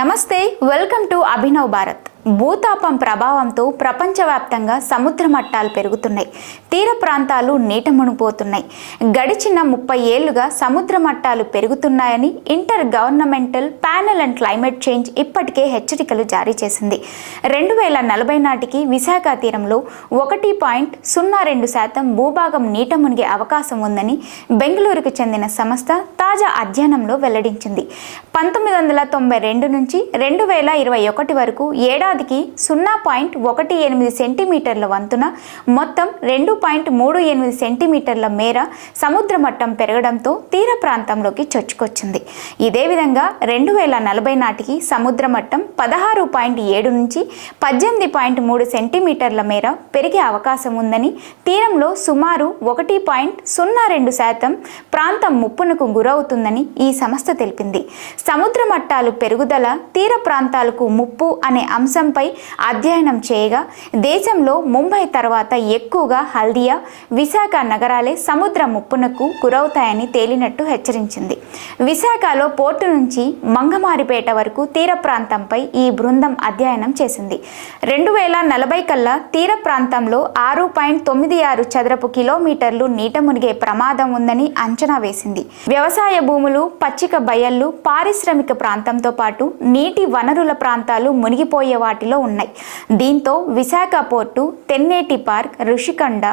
నమస్తే, welcome to Abhinav Bharat. భూతాపం ప్రభావంతో ప్రపంచవ్యాప్తంగా సముద్ర మట్టాలు పెరుగుతున్నాయి. తీర ప్రాంతాలు నీట మునిగిపోతున్నాయి. గడిచిన 30 ఏళ్లుగా సముద్ర మట్టాలు పెరుగుతున్నాయని inter governmental panel and climate change ఇప్పటికే హెచ్చరికలు జారీ చేసింది. 2040 నాటికి విశాఖ తీరంలో 1.02% భూభాగం నీట మునిగే అవకాశం ఉందని బెంగళూరుకు చెందిన సంస్థ తాజా అధ్యయనంలో వెల్లడించింది. 1992 నుంచి 2021 వరకు ఏడాదికి 0.18 సెంటీమీటర్ల వంతున మొత్తం 2.38 సెంటీమీటర్ల మేర సముద్ర మట్టం పెరగడంతో తీర ప్రాంతంలోకి చొచ్చుకొచ్చింది. ఇదే విధంగా 2040 నాటికి సముద్ర మట్టం 16.7 నుంచి 18.3 సెంటీమీటర్ల మేర పెరిగే అవకాశం ఉందని, తీరంలో సుమారు 1.02% ప్రాంతం ముప్పునకు గురవుతుందని ఈ సంస్థ తెలిపింది. సముద్ర మట్టాలు పెరుగుదల తీర ప్రాంతాలకు ముప్పు అనే అంశంపై అధ్యయనం చేయగా దేశంలో ముంబై తర్వాత ఎక్కువగా హల్దియా, విశాఖ నగరాలే సముద్ర ముప్పునకు గురవుతాయని తేలినట్టు హెచ్చరించింది. విశాఖలో పోర్టు నుంచి మంగమారిపేట వరకు తీర ప్రాంతంపై ఈ బృందం అధ్యయనం చేసింది. 2040 కల్లా తీర ప్రాంతంలో 6.96 చదరపు కిలోమీటర్లు నీట మునిగే ప్రమాదం ఉందని అంచనా వేసింది. వ్యవసాయ భూములు, పచ్చిక బయళ్ళు, పారిశ్రామిక ప్రాంతంతో పాటు నీటి వనరుల ప్రాంతాలు మునిగిపోయే వాటిలో ఉన్నాయి. దీంతో విశాఖ పోర్టు, తెన్నేటి పార్క్, ఋషికొండ,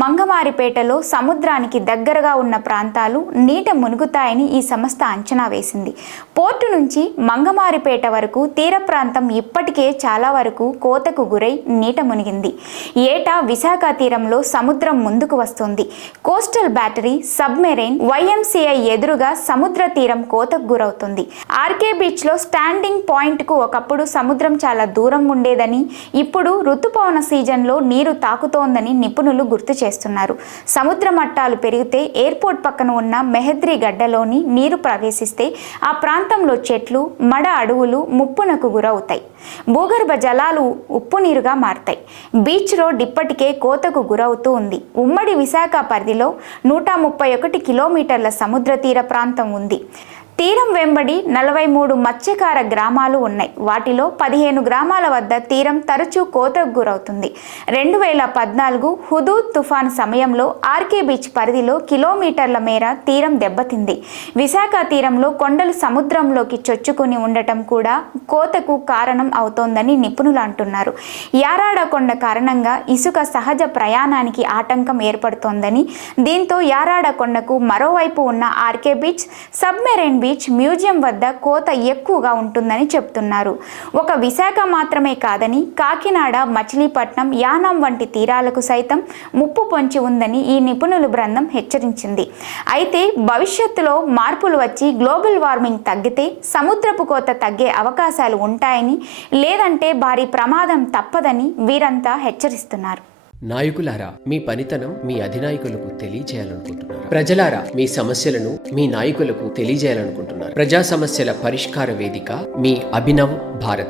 మంగమారిపేటలో సముద్రానికి దగ్గరగా ఉన్న ప్రాంతాలు నీట మునుగుతాయని ఈ సంస్థ అంచనా వేసింది. పోర్టు నుంచి మంగమారిపేట వరకు తీర ప్రాంతం ఇప్పటికే చాలా వరకు కోతకు గురై నీట మునిగింది. ఏటా విశాఖ తీరంలో సముద్రం ముందుకు వస్తుంది. కోస్టల్ బ్యాటరీ, సబ్మెరైన్, YMCA ఎదురుగా సముద్ర తీరం కోతకు గురవుతుంది. ఆర్కే బీచ్ లో స్టాండింగ్ పాయింట్ కు ఒకప్పుడు సముద్రం చాలా దూరం ఉండేదని, ఇప్పుడు ఋతుపవన సీజన్లో నీరు తాకుతోందని నిపుణులు గుర్తు చేస్తున్నారు. సముద్ర మట్టాలు పెరిగితే ఎయిర్పోర్ట్ పక్కన ఉన్న మెహద్రి గడ్డలోని నీరు ప్రవేశిస్తే ఆ ప్రాంతంలో చెట్లు, మడ అడవులు ముప్పునకు గురవుతాయి. భూగర్భ జలాలు ఉప్పు నీరుగా మారతాయి. బీచ్ రోడ్ ఇప్పటికే కోతకు గురవుతూ ఉంది. ఉమ్మడి విశాఖ పరిధిలో 131 కిలోమీటర్ల సముద్ర తీర ప్రాంతం ఉంది. తీరం వెంబడి 43 మత్స్యకార గ్రామాలు ఉన్నాయి. వాటిలో 15 గ్రామాల వద్ద తీరం తరచూ కోతకు గురవుతుంది. 2014 హుదూద్ తుఫాను సమయంలో ఆర్కే బీచ్ పరిధిలో కిలోమీటర్ల మేర తీరం దెబ్బతింది. విశాఖ తీరంలో కొండలు సముద్రంలోకి చొచ్చుకుని ఉండటం కూడా కోతకు కారణం అవుతోందని నిపుణులు అంటున్నారు. యారాడ కొండ కారణంగా ఇసుక సహజ ప్రయాణానికి ఆటంకం ఏర్పడుతోందని, దీంతో యారాడ కొండకు మరోవైపు ఉన్న RK beach, submarine beach, museum వద్ద కోత ఎక్కువగా ఉంటుందని చెప్తున్నారు. ఒక విశాఖ మాత్రమే కాదని కాకినాడ, మచిలీపట్నం, యానాం వంటి తీరాలకు సైతం ముప్పు పొంచి ఉందని ఈ నిపుణుల బృందం హెచ్చరించింది. అయితే భవిష్యత్తులో మార్పులు వచ్చి గ్లోబల్ వార్మింగ్ తగ్గితే సముద్రపు కోత తగ్గే అవకాశాలు ఉంటాయని, లేదంటే భారీ ప్రమాదం తప్పదని వీరంతా హెచ్చరిస్తున్నారు. నాయకులారా, మీ పనితనం మీ అధినాయకులకు తెలియజేయాలనుకుంటున్నారు. ప్రజలారా, మీ సమస్యలను మీ నాయకులకు తెలియజేయాలనుకుంటున్నారు. ప్రజా సమస్యల పరిష్కార వేదిక మీ అభినవ్ భారత్.